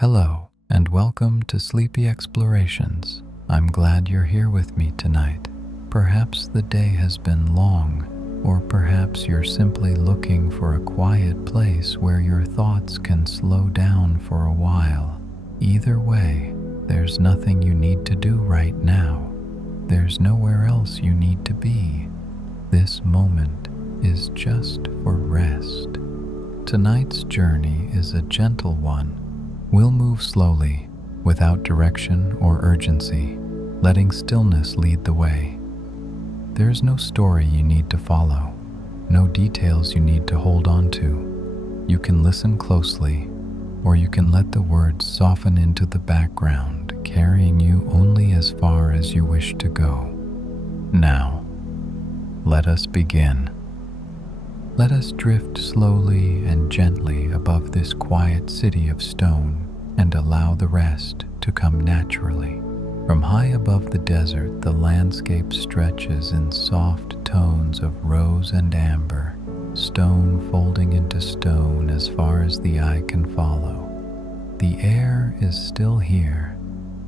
Hello, and welcome to Sleepy Explorations. I'm glad you're here with me tonight. Perhaps the day has been long, or perhaps you're simply looking for a quiet place where your thoughts can slow down for a while. Either way, there's nothing you need to do right now. There's nowhere else you need to be. This moment is just for rest. Tonight's journey is a gentle one. We'll move slowly, without direction or urgency, letting stillness lead the way. There's no story you need to follow, no details you need to hold on to. You can listen closely, or you can let the words soften into the background, carrying you only as far as you wish to go. Now, let us begin. Let us drift slowly and gently above this quiet city of stone and allow the rest to come naturally. From high above the desert, the landscape stretches in soft tones of rose and amber, stone folding into stone as far as the eye can follow. The air is still here.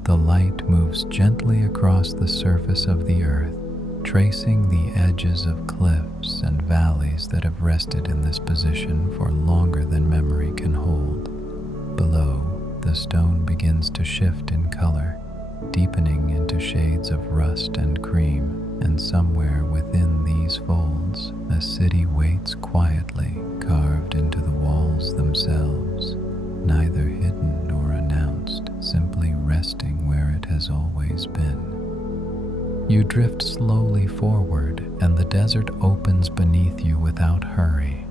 The light moves gently across the surface of the earth, tracing the edges of cliffs and valleys that have rested in this position for longer than memory can hold. Below, the stone begins to shift in color, deepening into shades of rust and cream, and somewhere within these folds, a city waits quietly, carved into the walls themselves, neither hidden nor announced, simply resting where it has always been. You drift slowly forward, and the desert opens beneath you without hurry.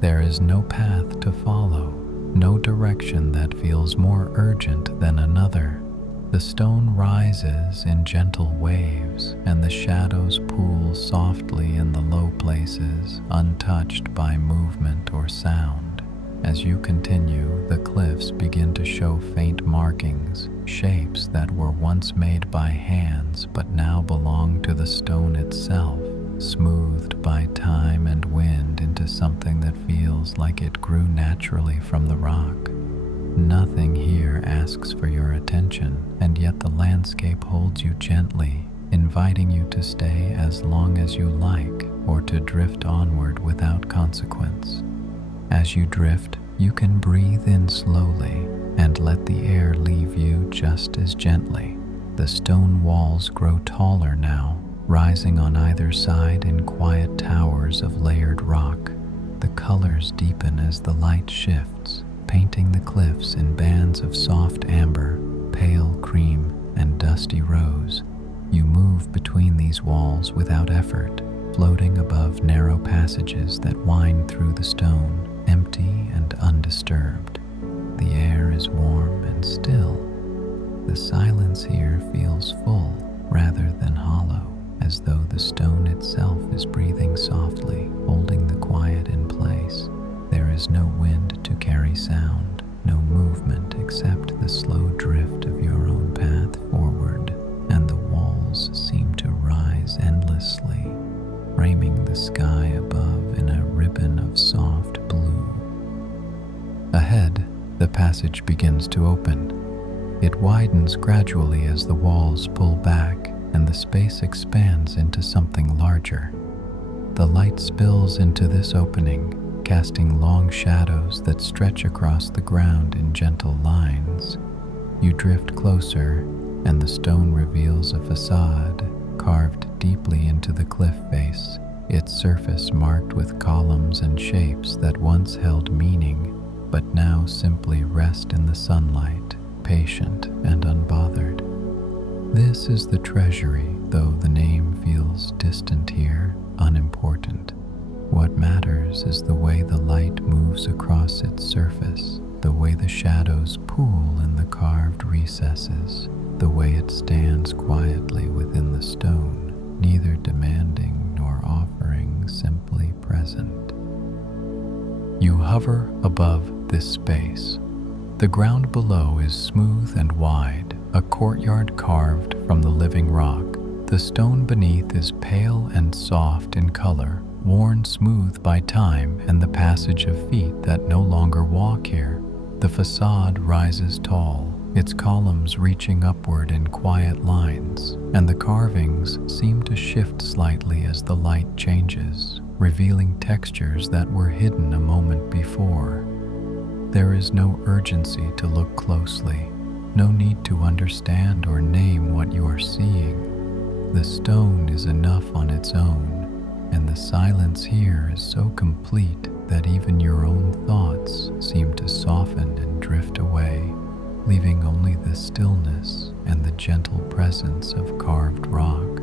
There is no path to follow, no direction that feels more urgent than another. The stone rises in gentle waves, and the shadows pool softly in the low places, untouched by movement or sound. As you continue, the cliffs begin to show faint markings, shapes that were once made by hands but now belong to the stone itself, smoothed by time and wind into something that feels like it grew naturally from the rock. Nothing here asks for your attention, and yet the landscape holds you gently, inviting you to stay as long as you like or to drift onward without consequence. As you drift, you can breathe in slowly and let the air leave you just as gently. The stone walls grow taller now, rising on either side in quiet towers of layered rock. The colors deepen as the light shifts, painting the cliffs in bands of soft amber, pale cream, and dusty rose. You move between these walls without effort, floating above narrow passages that wind through the stone, empty and undisturbed. The air is warm and still. The silence here feels full rather than hollow, as though the stone itself is breathing softly, holding the quiet in place. There is no wind to carry sound, no movement except the slow drift of your own path forward, and the walls seem to rise endlessly, framing the sky above in a ribbon of soft blue. Ahead, the passage begins to open. It widens gradually as the walls pull back and the space expands into something larger. The light spills into this opening, casting long shadows that stretch across the ground in gentle lines. You drift closer, and the stone reveals a facade carved deeply into the cliff face, its surface marked with columns and shapes that once held meaning, but now simply rest in the sunlight, patient and unbothered. This is the treasury, though the name feels distant here, unimportant. What matters is the way the light moves across its surface, the way the shadows pool in the carved recesses, the way it stands quietly within the stone, neither demanding nor offering, simply present. You hover above this space. The ground below is smooth and wide, a courtyard carved from the living rock. The stone beneath is pale and soft in color, worn smooth by time and the passage of feet that no longer walk here. The facade rises tall, its columns reaching upward in quiet lines, and the carvings seem to shift slightly as the light changes, revealing textures that were hidden a moment before. There is no urgency to look closely, no need to understand or name what you are seeing. The stone is enough on its own, and the silence here is so complete that even your own thoughts seem to soften and drift away, leaving only the stillness and the gentle presence of carved rock.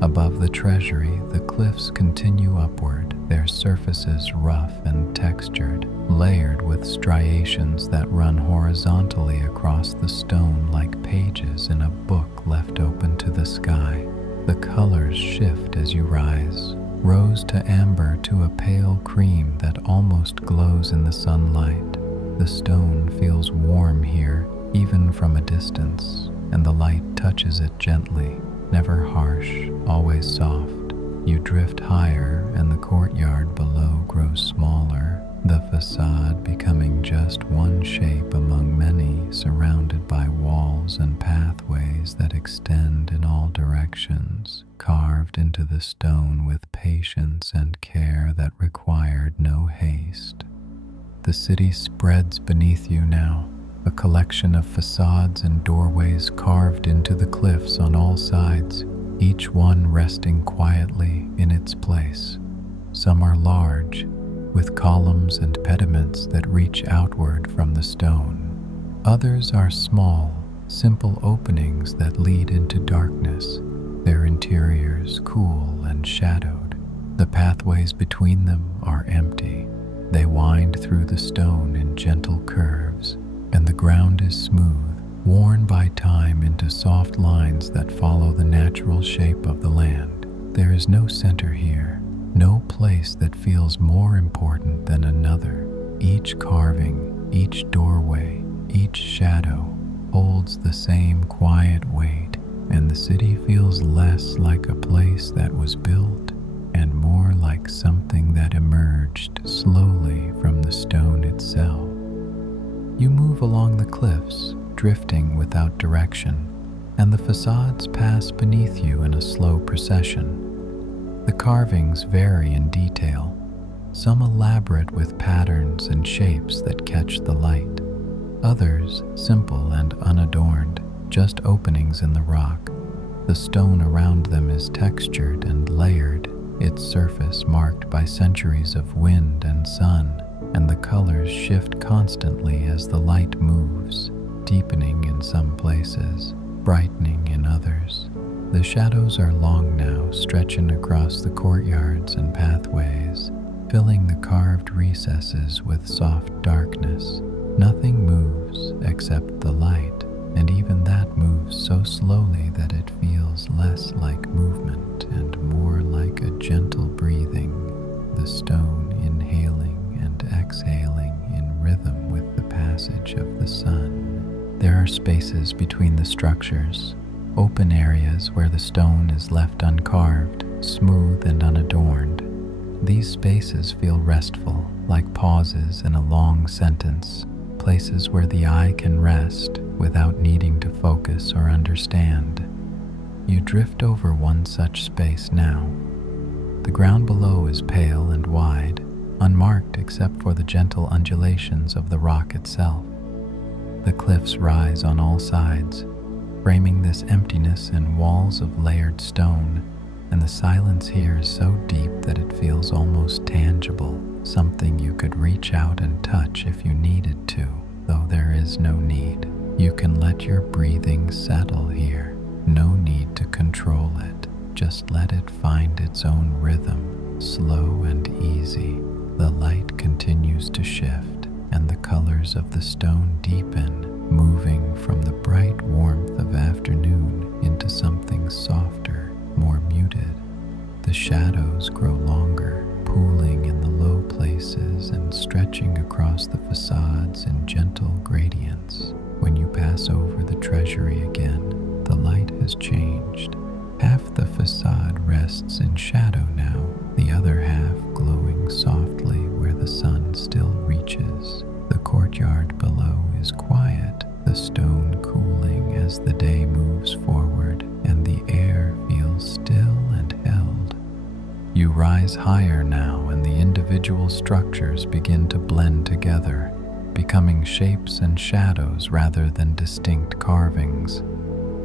Above the treasury, the cliffs continue upward, their surfaces rough and textured, layered with striations that run horizontally across the stone like pages in a book left open to the sky. The colors shift as you rise, rose to amber to a pale cream that almost glows in the sunlight. The stone feels warm here, even from a distance, and the light touches it gently, never harsh, always soft. You drift higher, and the courtyard below grows smaller, the facade becoming just one shape among many, surrounded by walls and pathways that extend in all directions, carved into the stone with patience and care that required no haste. The city spreads beneath you now, a collection of facades and doorways carved into the cliffs on all sides, each one resting quietly in its place. Some are large, with columns and pediments that reach outward from the stone. Others are small, simple openings that lead into darkness, their interiors cool and shadowed. The pathways between them are empty. They wind through the stone in gentle curves, and the ground is smooth, worn by time into soft lines that follow the natural shape of the land. There is no center here, no place that feels more important than another. Each carving, each doorway, each shadow holds the same quiet weight, and the city feels less like a place that was built and more like something that emerged slowly from the stone itself. You move along the cliffs, drifting without direction, and the facades pass beneath you in a slow procession. The carvings vary in detail, some elaborate with patterns and shapes that catch the light, others simple and unadorned, just openings in the rock. The stone around them is textured and layered, its surface marked by centuries of wind and sun, and the colors shift constantly as the light moves, deepening in some places, brightening in others. The shadows are long now, stretching across the courtyards and pathways, filling the carved recesses with soft darkness. Nothing moves except the light, and even that moves so slowly that it feels less like movement and more like a gentle breathing, the stone inhaling and exhaling in rhythm with the passage of the sun. There are spaces between the structures, open areas where the stone is left uncarved, smooth and unadorned. These spaces feel restful, like pauses in a long sentence, places where the eye can rest without needing to focus or understand. You drift over one such space now. The ground below is pale and wide, unmarked except for the gentle undulations of the rock itself. The cliffs rise on all sides, framing this emptiness in walls of layered stone, and the silence here is so deep that it feels almost tangible, something you could reach out and touch if you needed to, though there is no need. You can let your breathing settle here, no need to control it, just let it find its own rhythm, slow and easy. The light continues to shift, and the colors of the stone deepen, moving from the bright warmth of afternoon into something softer, more muted. The shadows grow longer, pooling in the low places and stretching across the facades in gentle gradients. When you pass over the treasury again, the light has changed. Half the facade rests in shadow now, the other half glowing softly where the sun still reaches. The courtyard below stone cooling as the day moves forward and the air feels still and held. You rise higher now, and the individual structures begin to blend together, becoming shapes and shadows rather than distinct carvings.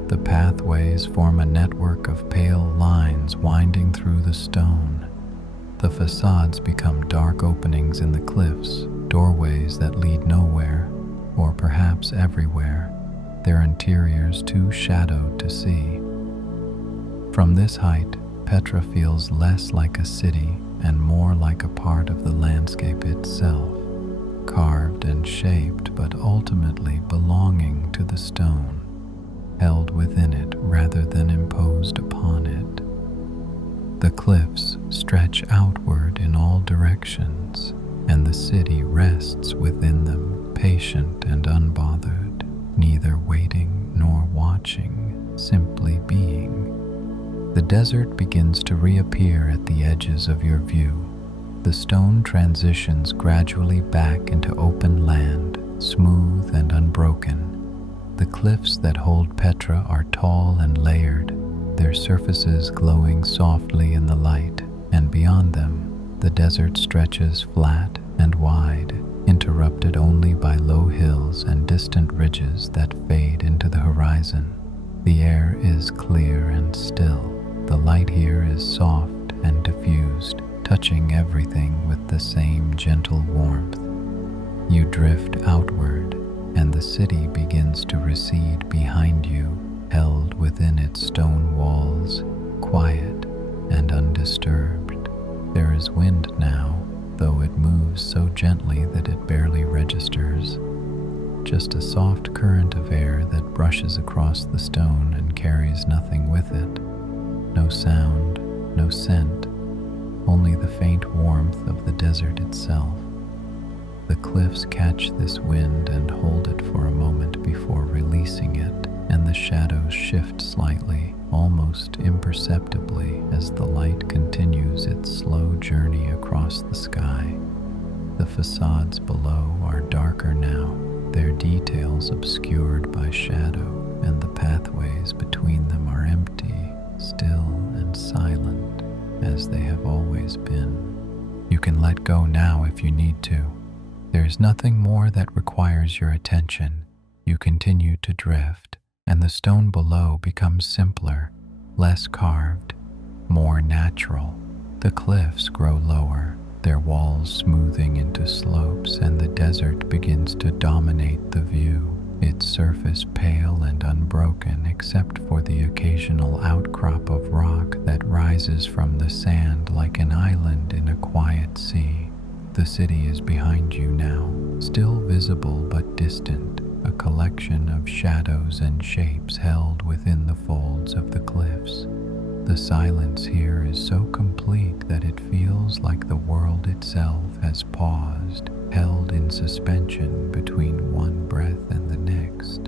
The pathways form a network of pale lines winding through the stone. The facades become dark openings in the cliffs, doorways that lead nowhere, or perhaps everywhere, their interiors too shadowed to see. From this height, Petra feels less like a city and more like a part of the landscape itself, carved and shaped but ultimately belonging to the stone, held within it rather than imposed upon it. The cliffs stretch outward in all directions, and the city rests within them, patient and unbothered, neither waiting nor watching, simply being. The desert begins to reappear at the edges of your view. The stone transitions gradually back into open land, smooth and unbroken. The cliffs that hold Petra are tall and layered, their surfaces glowing softly in the light, and beyond them, the desert stretches flat and wide, interrupted only by low hills and distant ridges that fade into the horizon. The air is clear and still. The light here is soft and diffused, touching everything with the same gentle warmth. You drift outward, and the city begins to recede behind you, held within its stone walls, quiet and undisturbed. There is wind now, though it moves so gently that it barely registers. Just a soft current of air that brushes across the stone and carries nothing with it. No sound, no scent, only the faint warmth of the desert itself. The cliffs catch this wind and hold it for a moment before releasing it, and the shadows shift slightly, almost imperceptibly, as the light continues its slow journey across the sky. The facades below are darker now, their details obscured by shadow, and the pathways between them are empty, still and silent, as they have always been. You can let go now if you need to. There is nothing more that requires your attention. You continue to drift, and the stone below becomes simpler, less carved, more natural. The cliffs grow lower, their walls smoothing into slopes, and the desert begins to dominate the view, its surface pale and unbroken except for the occasional outcrop of rock that rises from the sand like an island in a quiet sea. The city is behind you now, still visible but distant, a collection of shadows and shapes held within the folds of the cliffs. The silence here is so complete that it feels like the world itself has paused, held in suspension between one breath and the next.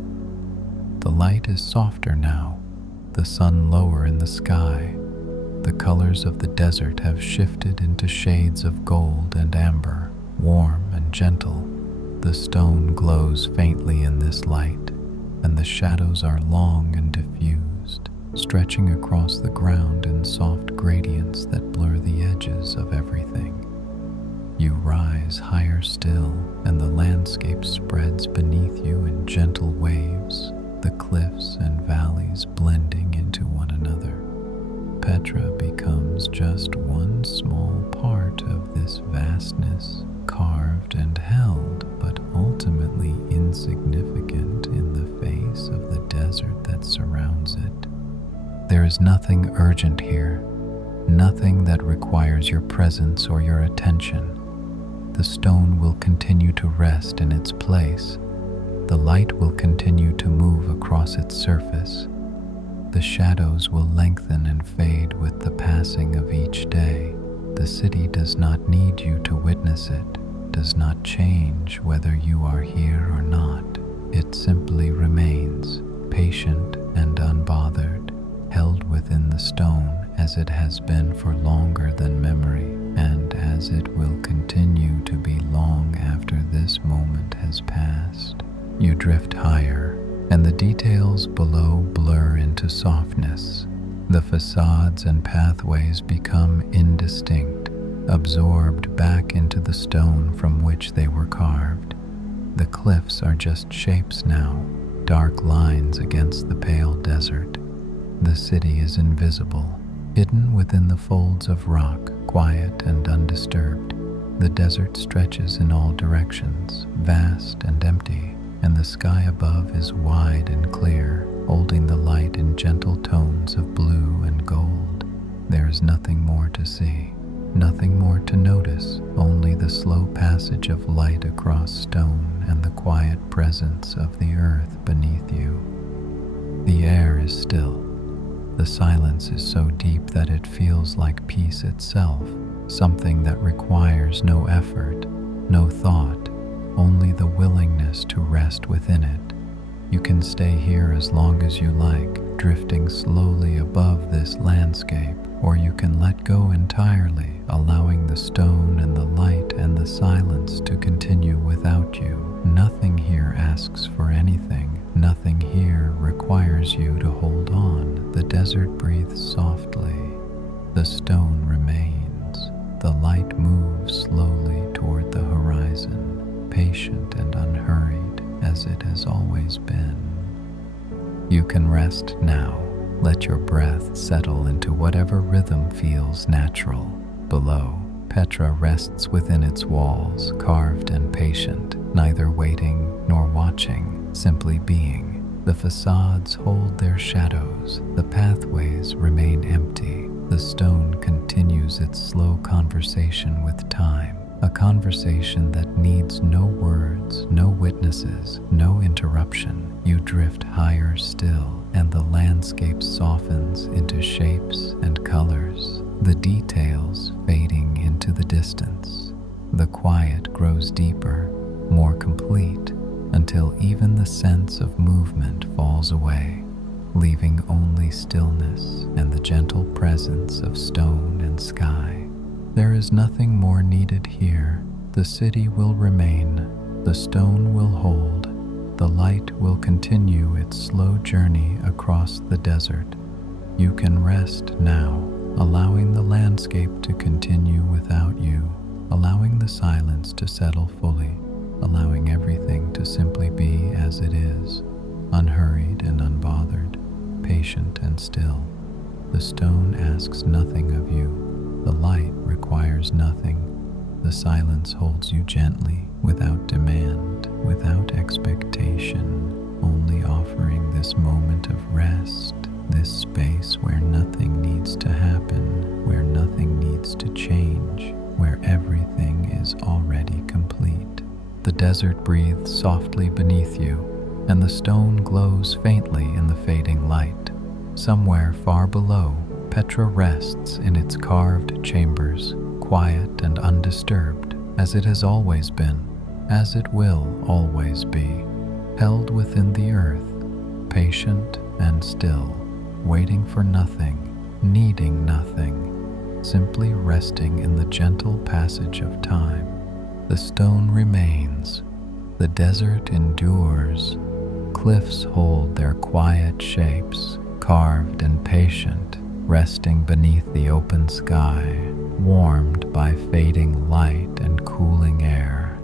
The light is softer now, the sun lower in the sky. The colors of the desert have shifted into shades of gold and amber, warm and gentle. The stone glows faintly in this light, and the shadows are long and diffused, stretching across the ground in soft gradients that blur the edges of everything. You rise higher still, and the landscape spreads beneath you in gentle waves, the cliffs and valleys blending into one another. Petra becomes just one small part of this vastness, carved and held, but ultimately insignificant in the face of the desert that surrounds it. There is nothing urgent here, nothing that requires your presence or your attention. The stone will continue to rest in its place. The light will continue to move across its surface. The shadows will lengthen and fade with the passing of each day. The city does not need you to witness it, does not change whether you are here or not. It simply remains, patient and unbothered, held within the stone as it has been for longer than memory, and as it will continue to be long after this moment has passed. You drift higher, and the details below blur into softness. The facades and pathways become indistinct, absorbed back into the stone from which they were carved. The cliffs are just shapes now, dark lines against the pale desert. The city is invisible, hidden within the folds of rock, quiet and undisturbed. The desert stretches in all directions, vast and empty, and the sky above is wide and clear, holding the light in gentle tones of blue and gold. There is nothing more to see, nothing more to notice, only the slow passage of light across stone and the quiet presence of the earth beneath you. The air is still. The silence is so deep that it feels like peace itself, something that requires no effort, no thought, only the willingness to rest within it. You can stay here as long as you like, drifting slowly above this landscape, or you can let go entirely, allowing the stone and the light and the silence to continue without you. Nothing here asks for anything. Nothing here requires you to hold on. The desert breathes softly. The stone remains. The light moves slowly toward the horizon, patient and unhurried as it has always been. You can rest now. Let your breath settle into whatever rhythm feels natural. Below, Petra rests within its walls, carved and patient, neither waiting nor watching, simply being. The facades hold their shadows, the pathways remain empty. The stone continues its slow conversation with time, a conversation that needs no words, no witnesses, no interruption. You drift higher still, and the landscape softens into shapes and colors, the details fading into the distance. The quiet grows deeper, more complete, until even the sense of movement falls away, leaving only stillness and the gentle presence of stone and sky. There is nothing more needed here. The city will remain, the stone will hold, the light will continue its slow journey across the desert. You can rest now, allowing the landscape to continue without you, allowing the silence to settle fully, allowing everything to simply be as it is, unhurried and unbothered, patient and still. The stone asks nothing of you. The light requires nothing. The silence holds you gently, without demand, without expectation, only offering this moment of rest, this space where nothing needs to happen, where nothing needs to change, where everything is already complete. The desert breathes softly beneath you, and the stone glows faintly in the fading light. Somewhere far below, Petra rests in its carved chambers, quiet and undisturbed, as it has always been, as it will always be, held within the earth, patient and still, waiting for nothing, needing nothing, simply resting in the gentle passage of time. The stone remains, the desert endures, cliffs hold their quiet shapes, carved and patient, resting beneath the open sky, warmed by fading light and cooling air.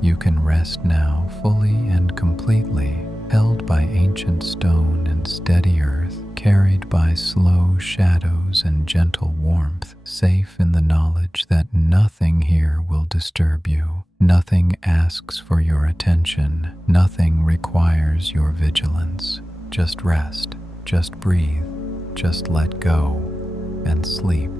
You can rest now fully and completely, held by ancient stone and steady earth, carried by slow shadows and gentle warmth, safe in the knowledge that nothing here will disturb you. Nothing asks for your attention. Nothing requires your vigilance. Just rest, just breathe, just let go, and sleep.